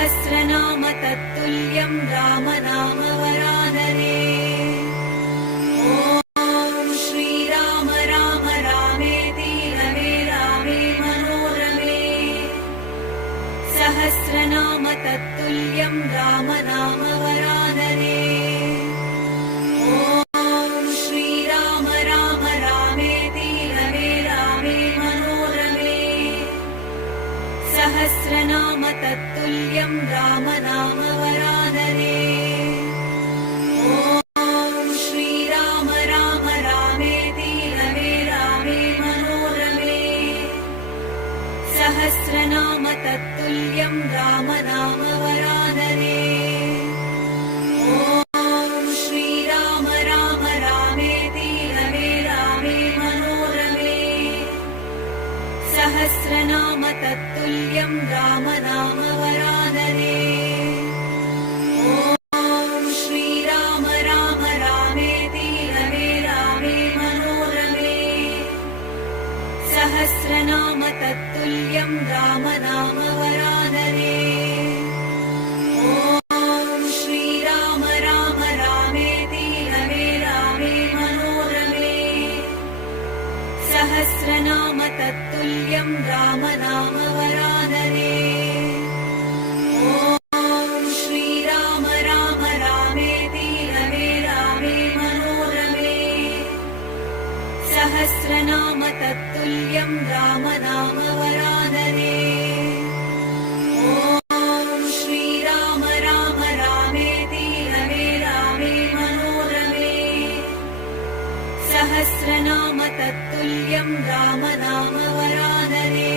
सहस्रनाम तत्तुल्यं राम नाम वरानने। ॐ श्रीराम राम रामेति रमे रामे मनोरमे। सहस्रनाम तत्तुल्यं राम नाम वरानने। ॐ श्रीराम राम रामेति रमे रामे मनोरमे। सहस्रनाम तत्तुल्यं राम नाम वरानने। ॐ श्रीराम राम रामेति रमे रामे मनोरमे। सहस्रनाम तत्तुल्यं राम नाम वरानने। ॐ श्रीराम राम रामेति रमे रामे मनोरमे। सहस्रनाम तत्तुल्यं राम नाम वरानने। ॐ श्रीराम राम रामेति रमे रामे मनोरमे। सहस्रनाम तत्तुल्यं राम नाम वरानने। ॐ श्रीराम राम रामेति रमे रामे मनोरमे। सहस्रनाम तत्तुल्यं राम नाम वरानने। ॐ श्रीराम राम रामेति रमे रामे मनोरमे। सहस्रनाम तत्तुल्यं राम नाम वरानने। ॐ श्रीराम राम रामेति रमे रामे मनोरमे। सहस्रनाम तत्तुल्यं राम नाम वरानने।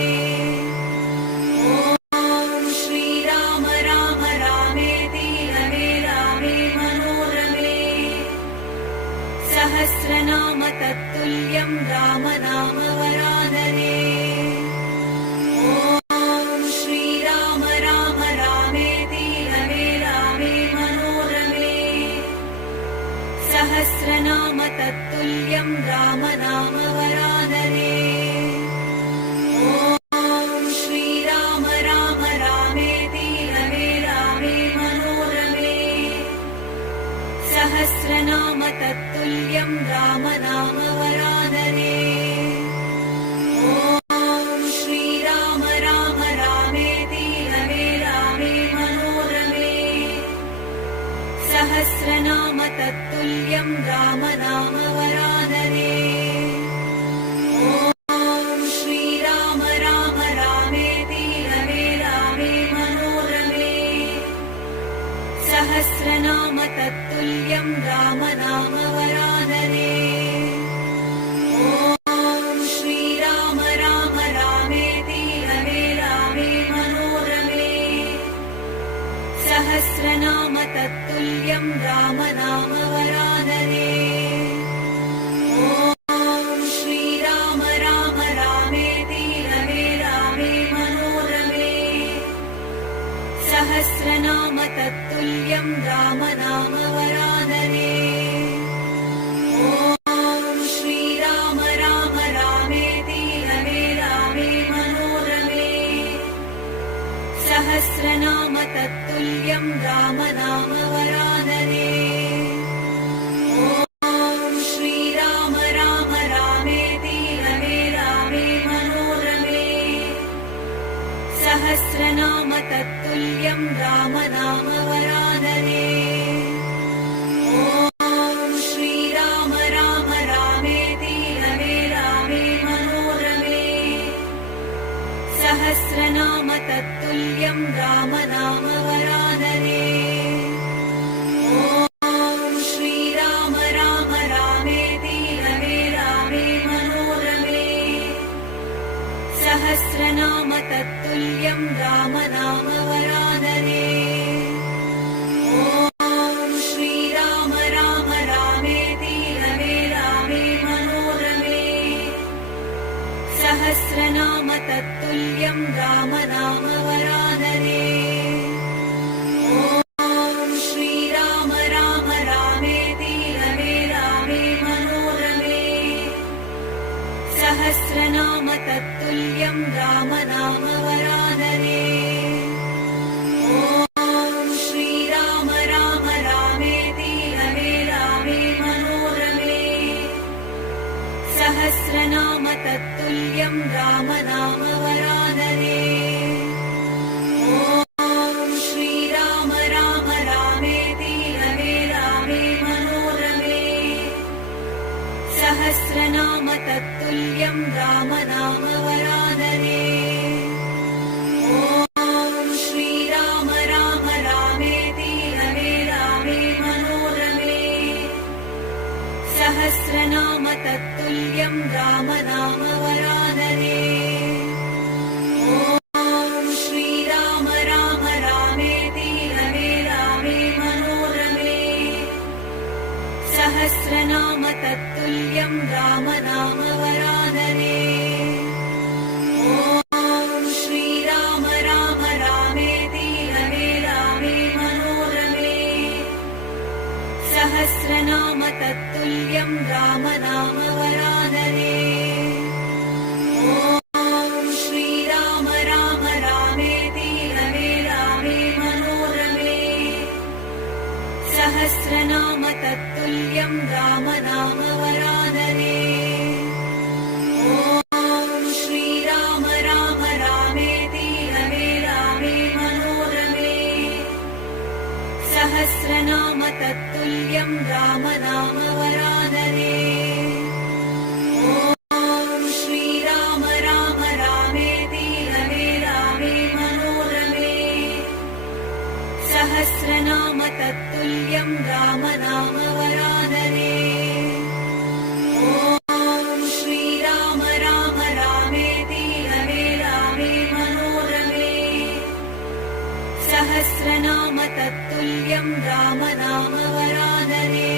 ॐ श्रीराम राम रामेति रमे रामे मनोरमे। सहस्रनाम तत्तुल्यं राम नाम वरानने। ॐ श्रीराम राम रामेति रमे रामे मनोरमे। सहस्रनाम तत्तुल्यं राम नाम वरानने। ॐ श्रीराम राम रामेति रमे रामे मनोरमे। सहस्रनाम तत्तुल्यं राम नाम वरानने। ॐ श्रीराम राम रामेति रमे रामे मनोरमे। सहस्रनाम तत्तुल्यं राम नाम वरानने। ॐ श्रीराम राम रामेति रमे रामे मनोरमे। सहस्रनाम तत्तुल्यं राम नाम वरानने। ॐ श्रीराम राम रामेति रमे रामे मनोरमे। सहस्रनाम तत्तुल्यं राम नाम वरानने। ॐ श्रीराम राम रामेति रमे रामे मनोरमे। सहस्रनाम तत्तुल्यं राम नाम वरानने। ॐ श्रीराम राम रामेति रमे रामे मनोरमे। सहस्रनाम तत्तुल्यं राम नाम वरानने। ॐ श्रीराम राम रामेति रमे रामे मनोरमे। सहस्रनाम तत्तुल्यं राम नाम वरानने। ॐ श्रीराम राम रामेति रमे रामे मनोरमे। सहस्रनाम तत्तुल्यं राम नाम वरानने। ॐ श्रीराम राम रामेति रमे रामे मनोरमे। सहस्रनाम तत्तुल्यं राम नाम वरानने। ॐ श्रीराम राम रामेति रमे रामे मनोरमे। सहस्रनाम तत्तुल्यं राम नाम वरानने। ॐ श्रीराम राम रामेति रमे रामे मनोरमे। सहस्रनाम तत्तुल्यं राम नाम वरानने। ॐ सहस्रनाम तत्तुल्यं राम नाम वरानने। ॐ श्रीराम राम रामेति रमे रामे मनोरमे। सहस्रनाम तत्तुल्यं राम नाम वरानने। ॐ श्रीराम राम रामेति रमे रामे मनोरमे। सहस्रनाम तत्तुल्यं राम नाम वरानने। ॐ श्रीराम राम रामेति रमे रामे मनोरमे। सहस्रनाम तत्तुल्यं राम नाम वरानने। ॐ श्रीराम राम रामेति रमे रामे मनोरमे। सहस्रनाम तत्तुल्यं राम नाम वरानने। ॐ श्रीराम राम रामेति रमे रामे मनोरमे। सहस्रनाम तत्तुल्यं राम नाम वरानने। ॐ श्रीराम राम रामेति रमे रामे मनोरमे। सहस्रनाम तत्तुल्यं राम नाम वरानने। ॐ श्रीराम राम रामेति रमे रामे मनोरमे। सहस्रनाम तत्तुल्यं राम नाम वरानने। ॐ श्रीराम राम रामेति रमे रामे मनोरमे। सहस्रनाम तत्तुल्यं राम नाम वरानने।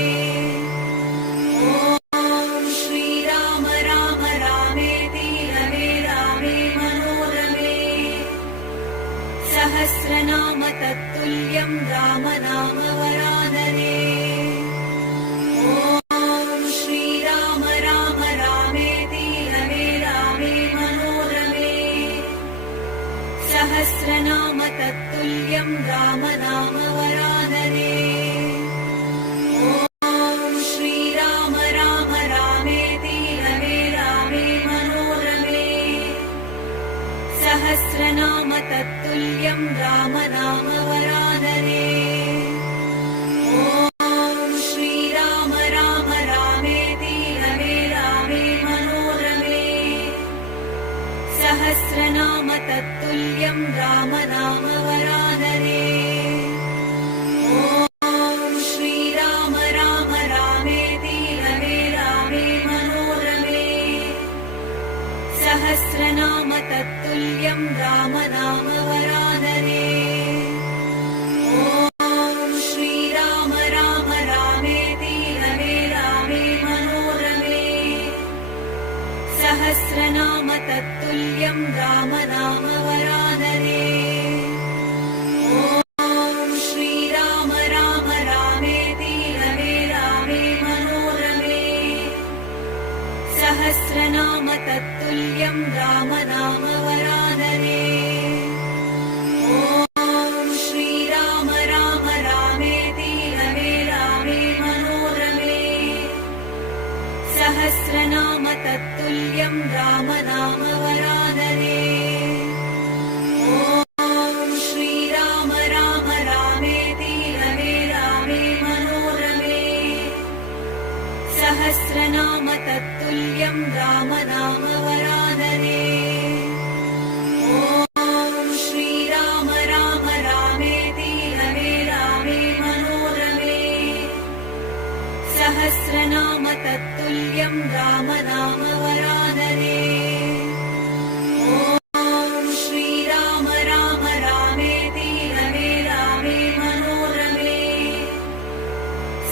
ॐ श्रीराम राम रामेति रमे रामे मनोरमे। सहस्रनाम तत्तुल्यं राम नाम वरानने। ॐ श्रीराम राम रामेति रमे रामे मनोरमे। सहस्रनाम तत्तुल्यं राम नाम वरानने। ॐ श्रीराम राम रामेति रमे रामे मनोरमे। सहस्रनाम तत्तुल्यं राम नाम वरानने। ॐ श्रीराम राम रामेति रमे रामे मनोरमे। सहस्रनाम तत्तुल्यं राम नाम वरानने। ॐ श्रीराम राम रामेति रमे रामे मनोरमे। सहस्रनाम तत्तुल्यं राम नाम वरानने। ॐ श्रीराम राम रामेति रमे रामे मनोरमे। सहस्रनाम तत्तुल्यं राम नाम वरानने। ॐ श्रीराम राम रामेति रमे रामे मनोरमे। सहस्रनाम तत्तुल्यं राम नाम वरानने। ॐ श्रीराम राम रामेति रमे रामे मनोरमे। सहस्रनाम तत्तुल्यं राम नाम वरानने। ॐ श्रीराम राम रामेति रमे रामे मनोरमे। सहस्रनाम तत्तुल्यं राम नाम वरानने। ॐ श्रीराम राम रामेति रमे रामे मनोरमे। सहस्रनाम तत्तुल्यं राम नाम वरानने। ॐ श्रीराम राम रामेति रमे रामे मनोरमे।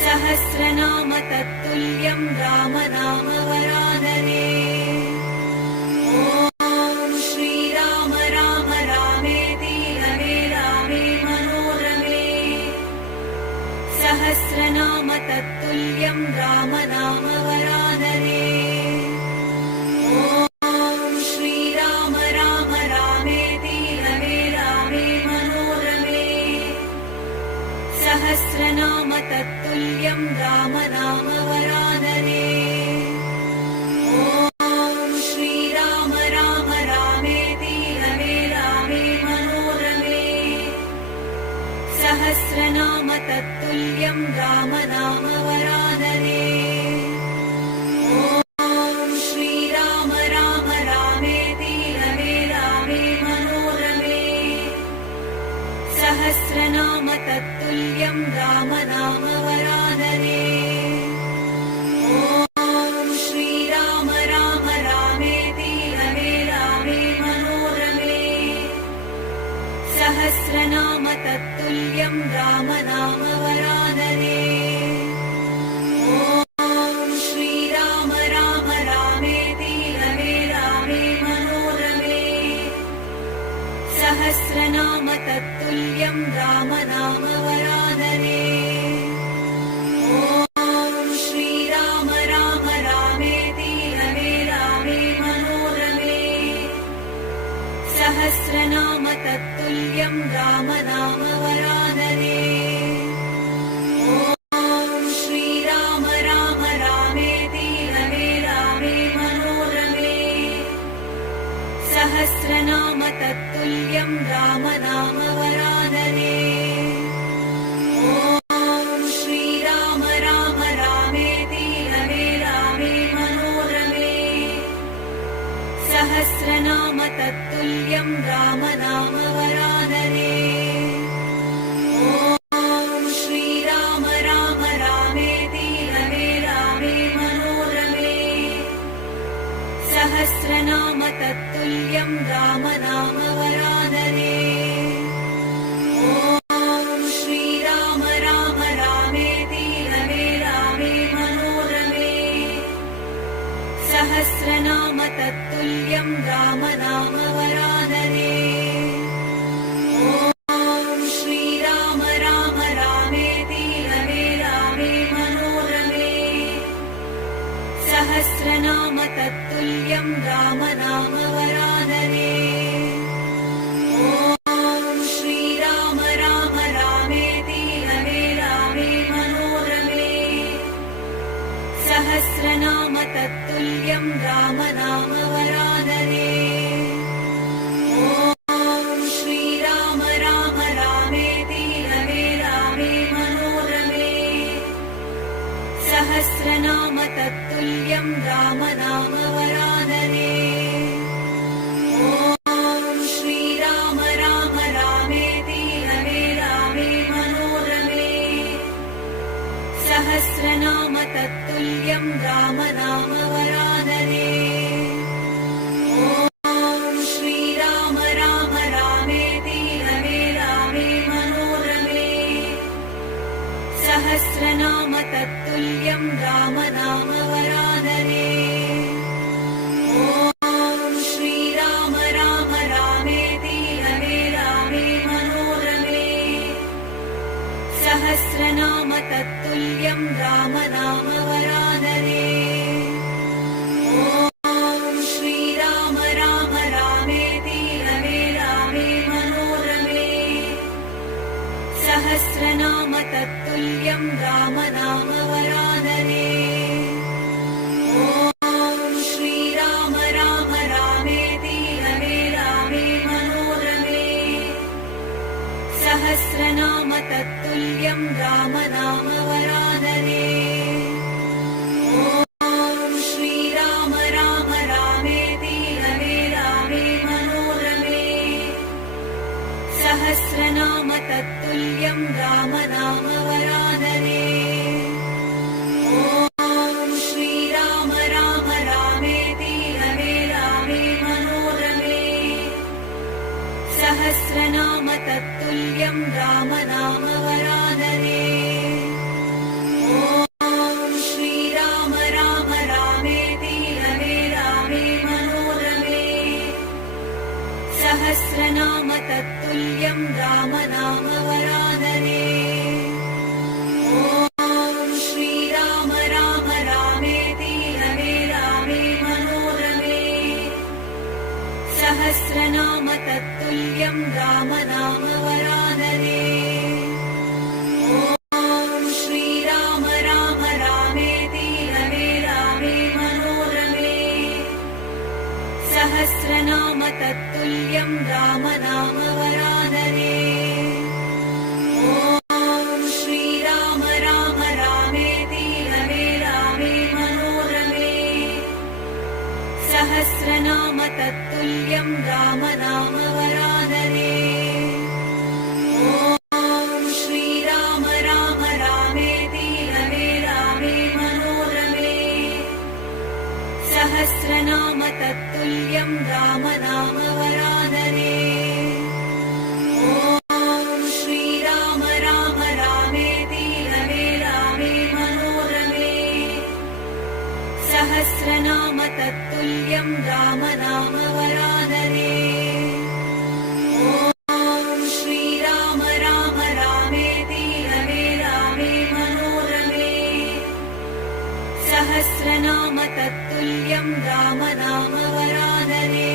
सहस्रनाम तत्तुल्यं राम नाम वरानने। ॐ श्रीराम राम रामेति रमे रामे मनोरमे। सहस्रनाम तत्तुल्यं राम नाम वरानने। तत्तुल्यं राम नाम वरानने। ॐ श्रीराम राम रामेति रमे रामे मनोरमे। सहस्रनाम तत्तुल्यं राम नाम वरानने। ॐ श्रीराम राम रामेति रमे रामे मनोरमे। सहस्रनाम तत्तुल्यं राम नाम वरानने। ॐ श्रीराम राम रामेति रमे रामे मनोरमे। सहस्रनाम तत्तुल्यं राम नाम वरानने। ॐ श्रीराम राम रामेति रमे रामे मनोरमे। सहस्रनाम तत्तुल्यं राम नाम वरानने। ॐ श्रीराम राम रामेति रमे रामे मनोरमे। सहस्रनाम तत्तुल्यं राम नाम वरानने। ॐ श्रीराम राम रामेति रमे रामे मनोरमे। सहस्रनाम तत्तुल्यं राम नाम वरानने। ॐ श्रीराम राम रामेति रमे रामे मनोरमे। सहस्रनाम तत्तुल्यं राम नाम वरानने। ॐ श्रीराम राम रामेति रमे रामे मनोरमे। सहस्रनाम तत्तुल्यं राम नाम वरानने। ॐ श्रीराम राम रामेति रमे रामे मनोरमे। सहस्रनाम तत्तुल्यं राम नाम वरानने। ॐ श्रीराम राम रामेति रमे रामे मनोरमे। सहस्रनाम तत्तुल्यं राम नाम वरानने। ॐ श्रीराम राम रामेति रमे रामे मनोरमे। सहस्रनाम तत्तुल्यं राम नाम वरानने। ॐ श्रीराम राम रामेति रमे रामे मनोरमे। सहस्रनाम तत्तुल्यं राम नाम वरानने। ॐ श्रीराम राम रामेति रमे रामे मनोरमे। सहस्रनाम तत्तुल्यं राम नाम वरानने। ॐ श्रीराम राम रामेति रमे रामे मनोरमे। सहस्रनाम तत्तुल्यं राम नाम वरानने। ॐ श्रीराम राम रामेति रमे रामे मनोरमे। सहस्रनाम तत्तुल्यं राम नाम वरानने। ॐ श्रीराम राम रामेति रमे रामे मनोरमे। सहस्रनाम तत्तुल्यं राम नाम वरानने। ॐ श्रीराम राम रामेति रमे रामे मनोरमे। सहस्रनाम तत्तुल्यं राम नाम वरानने। ॐ श्रीराम राम रामेति रमे रामे मनोरमे। सहस्रनाम तत्तुल्यं राम नाम वरानने। ॐ श्रीराम राम रामेति रमे रामे मनोरमे। सहस्रनाम तत्तुल्यं राम नाम वरानने। ॐ श्रीराम राम रामेति रमे रामे मनोरमे। सहस्रनाम तत्तुल्यं राम नाम वरानने। ॐ श्रीराम राम रामेति रमे रामे मनोरमे। सहस्रनाम तत्तुल्यं राम नाम वरानने। ॐ श्रीराम राम नाम वरानने।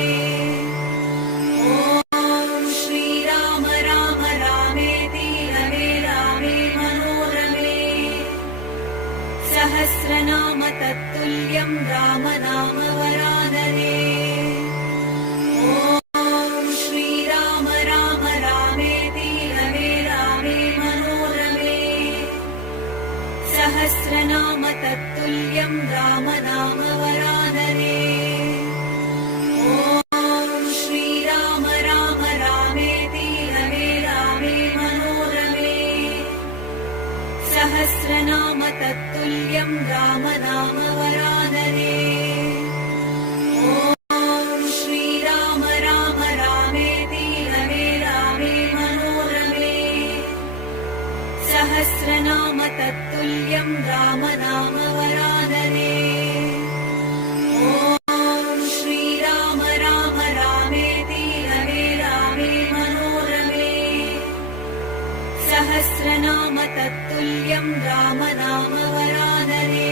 ॐ श्रीराम राम रामेति रमे रामे मनोरमे। सहस्रनाम तत्तुल्यं राम नाम वरानने। ॐ श्रीराम राम रामेति रमे रामे मनोरमे। सहस्रनाम तत्तुल्यं राम नाम वरानने। ॐ श्रीराम राम रामेति रमे रामे मनोरमे। सहस्रनाम तत्तुल्यं राम नाम वरानने। ॐ श्रीराम राम रामेति रमे रामे मनोरमे। सहस्रनाम तत्तुल्यं राम नाम वरानने। ॐ श्रीराम राम रामेति रमे रामे मनोरमे। सहस्रनाम तत्तुल्यं राम नाम वरानने।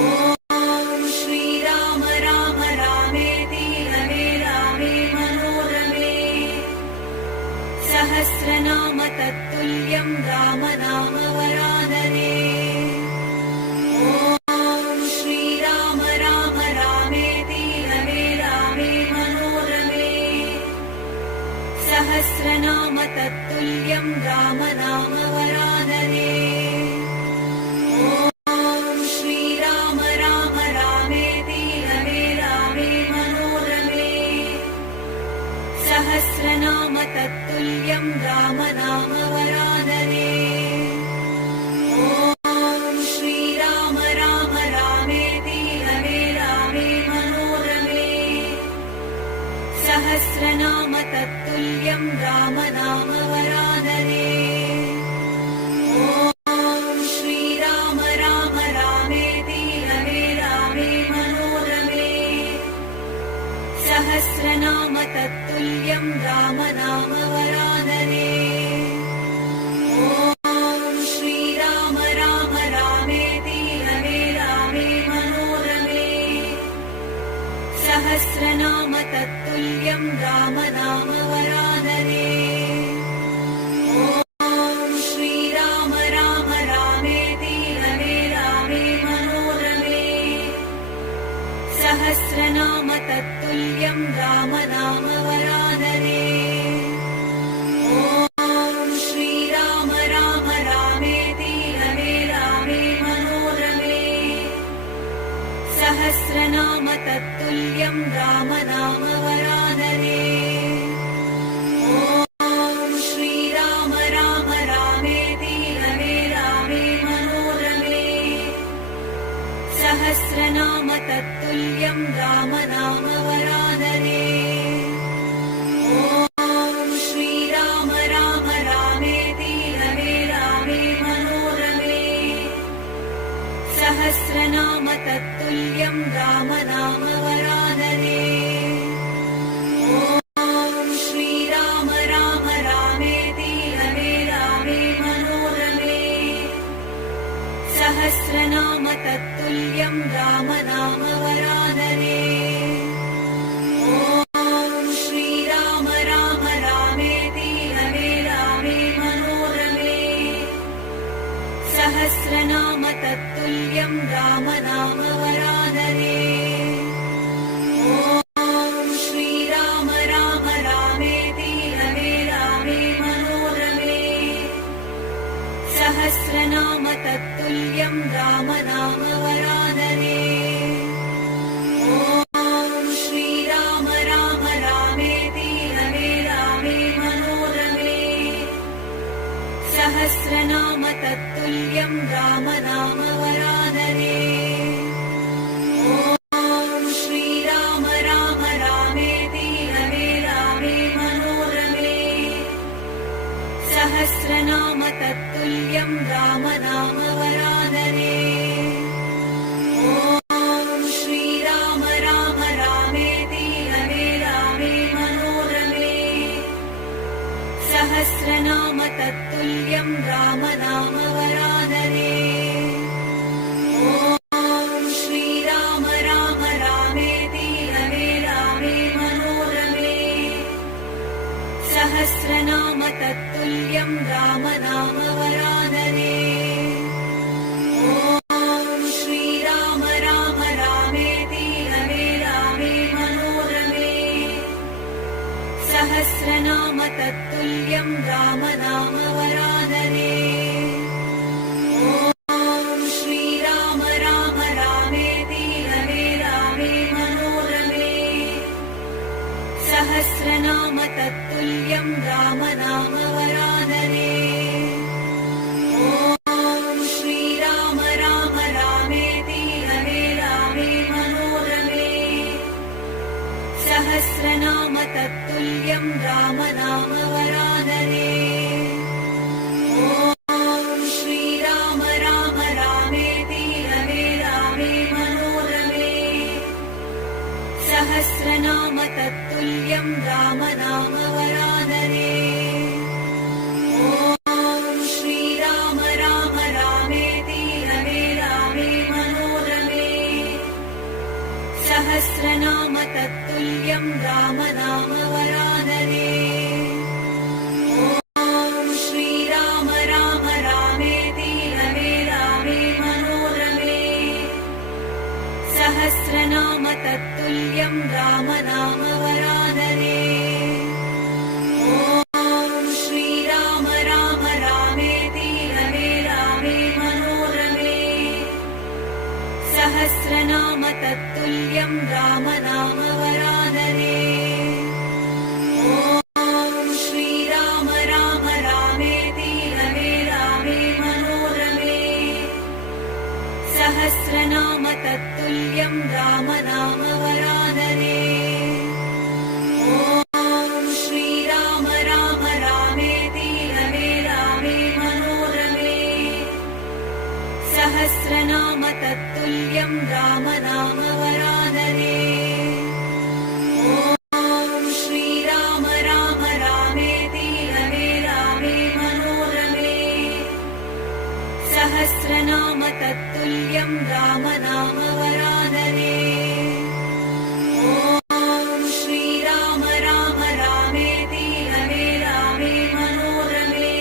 ॐ श्रीराम राम रामेति रमे रामे मनोरमे। सहस्रनाम तत्तुल्यं राम नाम वरानने। ॐ श्रीराम राम रामेति रमे रामे मनोरमे। सहस्रनाम तत्तुल्यं राम नाम वरानने। ॐ श्रीराम राम रामेति रमे रामे मनोरमे। सहस्रनाम तत्तुल्यं राम नाम वरानने। ॐ श्रीराम राम रामेति रमे रामे मनोरमे। सहस्रनाम तत्तुल्यं राम नाम वरानने। ॐ श्रीराम राम रामेति रमे रामे मनोरमे। सहस्रनाम तत्तुल्यं राम नाम वरानने। ॐ श्रीराम राम रामेति रमे रामे मनोरमे। सहस्रनाम तत्तुल्यं राम नाम वरानने। ॐ श्रीराम राम रामेति रमे रामे मनोरमे। सहस्रनाम तत्तुल्यं राम नाम वरानने। ॐ श्रीराम राम रामेति रमे रामे मनोरमे। सहस्रनाम तत्तुल्यं राम नाम वरानने। ॐ श्रीराम राम रामेति रमे रामे मनोरमे। सहस्रनाम तत्तुल्यं राम नाम वरानने। ॐ श्रीराम राम रामेति रमे रामे मनोरमे। सहस्रनाम तत्तुल्यं राम नाम वरानने। ॐ श्रीराम राम रामेति रमे रामे मनोरमे। सहस्रनाम तत्तुल्यं राम नाम वरानने। ॐ श्रीराम राम रामेति रमे रामे मनोरमे। सहस्रनाम तत्तुल्यं राम नाम वरानने। ॐ श्रीराम राम रामेति रमे रामे मनोरमे। सहस्रनाम तत्तुल्यं राम नाम वरानने। ॐ श्रीराम राम रामेति रमे रामे मनोरमे। सहस्रनाम तत्तुल्यं राम नाम वरानने। ॐ श्रीराम राम रामेति रमे रामे मनोरमे। सहस्रनाम तत्तुल्यं राम नाम वरानने। ॐ श्रीराम राम रामेति रमे रामे मनोरमे। सहस्रनाम तत्तुल्यं राम नाम वरानने। ॐ श्रीराम राम राम नाम वरानने। ॐ श्रीराम राम रामेति रमे रामे मनोरमे। सहस्रनाम तत्तुल्यं राम नाम वरानने। ॐ श्रीराम राम रामेति रमे रामे मनोरमे। सहस्रनाम तत्तुल्यं राम नाम वरानने। ॐ श्रीराम राम रामेति रमे रामे मनोरमे। सहस्रनाम तत्तुल्यं राम नाम वरानने। ॐ श्रीराम राम रामेति रमे रामे मनोरमे। सहस्रनाम तत्तुल्यं राम नाम वरानने। ॐ श्रीराम राम रामेति रमे रामे मनोरमे। सहस्रनाम तत्तुल्यं राम नाम वरानने। ॐ श्रीराम राम रामेति रमे रामे मनोरमे। सहस्रनाम तत्तुल्यं राम नाम वरानने। ॐ श्रीराम राम रामेति रमे रामे मनोरमे। सहस्रनाम तत्तुल्यं राम नाम वरानने। ॐ श्रीराम राम रामेति रमे रामे मनोरमे। सहस्रनाम तत्तुल्यं राम नाम वरानने। ॐ श्रीराम राम रामेति रमे रामे मनोरमे। सहस्रनाम तत्तुल्यं राम नाम वरानने। ॐ श्रीराम राम रामेति रमे रामे मनोरमे। सहस्रनाम तत्तुल्यं राम नाम वरानने। ॐ श्रीराम राम रामेति रमे रामे मनोरमे।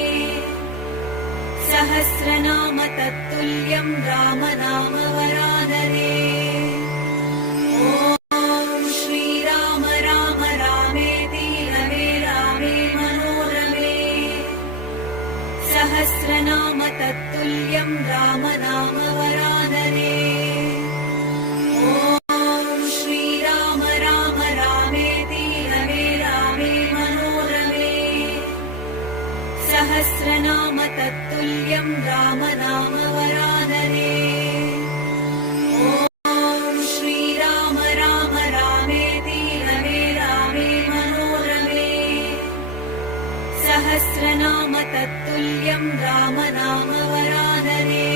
सहस्रनाम तत्तुल्यं राम नाम वरानने। ॐ श्रीराम राम रामेति रमे रामे मनोरमे। सहस्रनाम तत्तुल्यं राम नाम वरानने। ॐ श्रीराम राम रामेति रमे रामे मनोरमे। सहस्रनाम तत्तुल्यं राम नाम वरानने। ॐ श्रीराम राम रामेति रमे रामे मनोरमे। सहस्रनाम तत्तुल्यं राम नाम वरानने।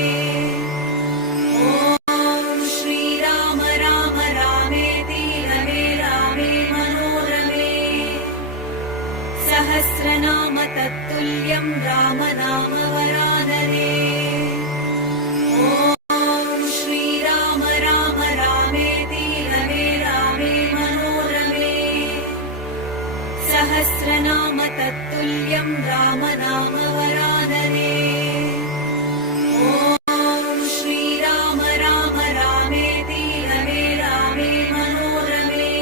ॐ श्रीराम राम रामेति रमे रामे मनोरमे। सहस्रनाम तत्तुल्यं राम नाम वरानने। ॐ श्रीराम राम रामेति रमे रामे मनोरमे। सहस्रनाम तत्तुल्यं राम नाम वरानने। ॐ श्रीराम राम रामेति रमे रामे मनोरमे।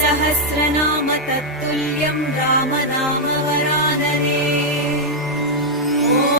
सहस्रनाम तत्तुल्यं राम नाम वरानने।